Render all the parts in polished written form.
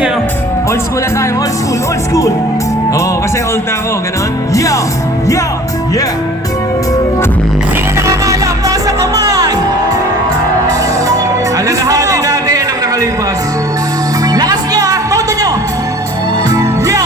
Yeah, old school na tayo, old school, old school. Oo, kasi old na ako, ganon? Yo, yo. Yeah. Hindi ka nakakalam, taas ang kamay. Alalahanin natin ang nakalipas. Lakas niya, todo nyo. Yo.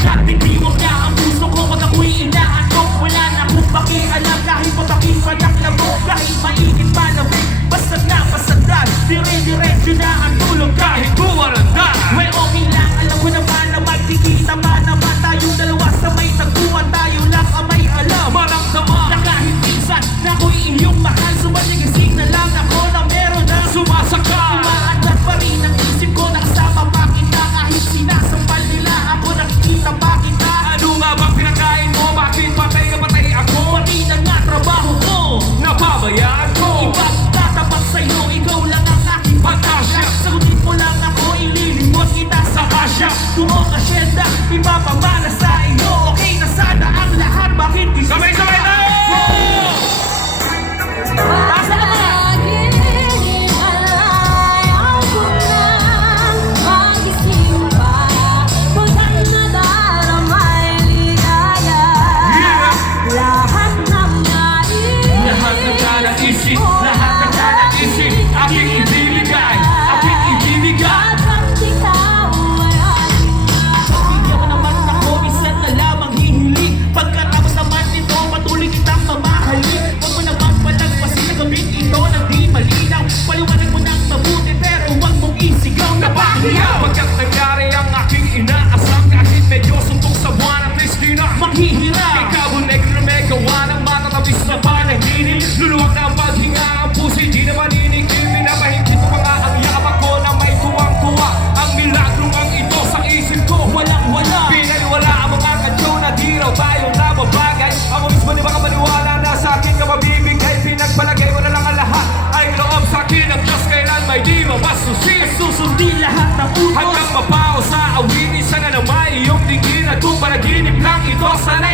Natitiwag na ang puso ko pag ako'y inaantok. Wala na akong pakialam kahit papakipanak na mo. Kahit mainit pa na rin, basag na pasadan. Dire-diretso na ang tulog kahit buwaranda. Well, okay lang, alam ko naman na magkikita pa naman tayong dalawa sa may tagpuan. Tayo lang ang may alam. Maramdaman na kahit minsan na ako'y iyong mahal. Sumaligasig na lang ako na meron na sumasakal. Umaangat pa rin ang isip ko, nakasama pa kita. Kahit sinasampal nila ako, nakikita pa kita. Ano nga bang pinakain mo? Bakit patay ka patay ako? Pati na nga trabaho ko, Napabayaan ko. ibang tatapat sa'yo, ikaw lang ang aking pagkasya. Sagutin mo lang ako, ililimot kita sa kasya. Tuong asyenda, ipapamana sa iyo. Okay na sana ang lahat, bakit di Sabay-sabay tayo! Taas na naman! Lahat ng kanaisip, lahat ng kanaisip, aking ibibigay, aking ibibigay. Hindi ako naman ako, minsan na lamang hihiling. Pagkatapos naman nito, patuloy kitang mamahalin. Huwag mo naman palagpasin sa gabing ito na di malinaw. Paliwanag mo ng mabuti pero huwag mong isigaw na pahiyaw. Pagkat nangyari ang aking inaasam, kahit medyo suntok sa buwan at least di na Maghihirap! ikaw negro may gawa ng matatabis na panaginip. Luluwag na ang paghinga, ang puso di na maninikip. Pinapahigit mo pa nga ang yakap ako na may tuwang-tuwa. Ang milagrong ang ito sa isip ko, Walang-wala! pinaliwala ang mga kadyo na di raw tayo nababagay. Ako mismo di baka maniwala na sa akin ka mabibigay. Pinagpalagay mo na lang ang lahat ay loob sa akin ang Diyos kailan may di mabasusin. Susundin lahat ng utos. Hanggang mapao sa awit, isa na naman iyong tingin at kung panaginip lang ito sana